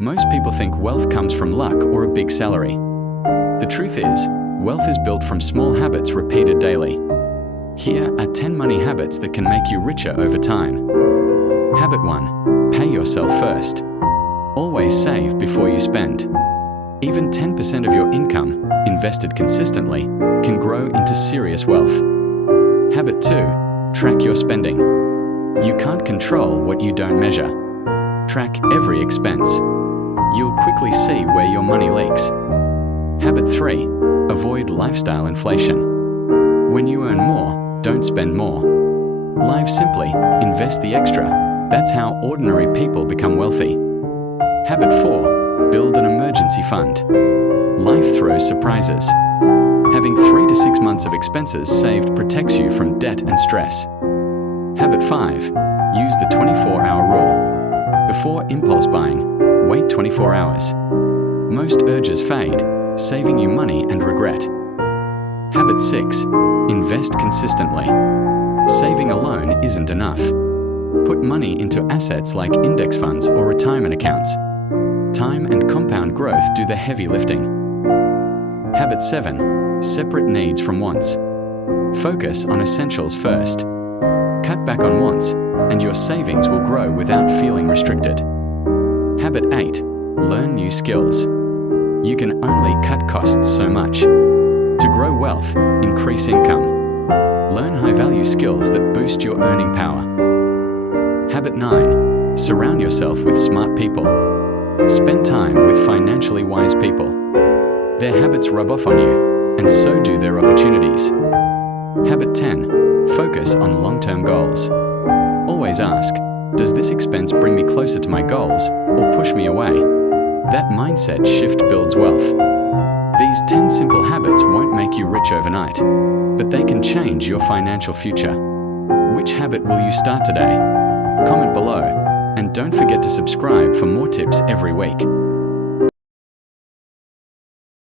Most people think wealth comes from luck or a big salary. The truth is, wealth is built from small habits repeated daily. Here are 10 money habits that can make you richer over time. Habit 1. Pay yourself first. Always save before you spend. Even 10% of your income, invested consistently, can grow into serious wealth. Habit 2. Track your spending. You can't control what you don't measure. Track every expense. You'll quickly see where your money leaks. Habit 3. Avoid lifestyle inflation. When you earn more, don't spend more. Live simply, invest the extra. That's how ordinary people become wealthy. Habit 4. Build an emergency fund. Life throws surprises. Having 3 to 6 months of expenses saved protects you from debt and stress. Habit 5. Use the 24-hour rule. Before impulse buying, wait 24 hours. Most urges fade, saving you money and regret. Habit 6. Invest consistently. Saving alone isn't enough. Put money into assets like index funds or retirement accounts. Time and compound growth do the heavy lifting. Habit 7. Separate needs from wants. Focus on essentials first. Cut back on wants, and your savings will grow without feeling restricted. Habit 8. Learn new skills. You can only cut costs so much. To grow wealth, increase income. Learn high-value skills that boost your earning power. Habit 9. Surround yourself with smart people. Spend time with financially wise people. Their habits rub off on you, and so do their opportunities. Habit 10. Focus on long-term goals. Always ask, does this expense bring me closer to my goals or push me away? That mindset shift builds wealth. These 10 simple habits won't make you rich overnight, but they can change your financial future. Which habit will you start today? Comment below, and don't forget to subscribe for more tips every week.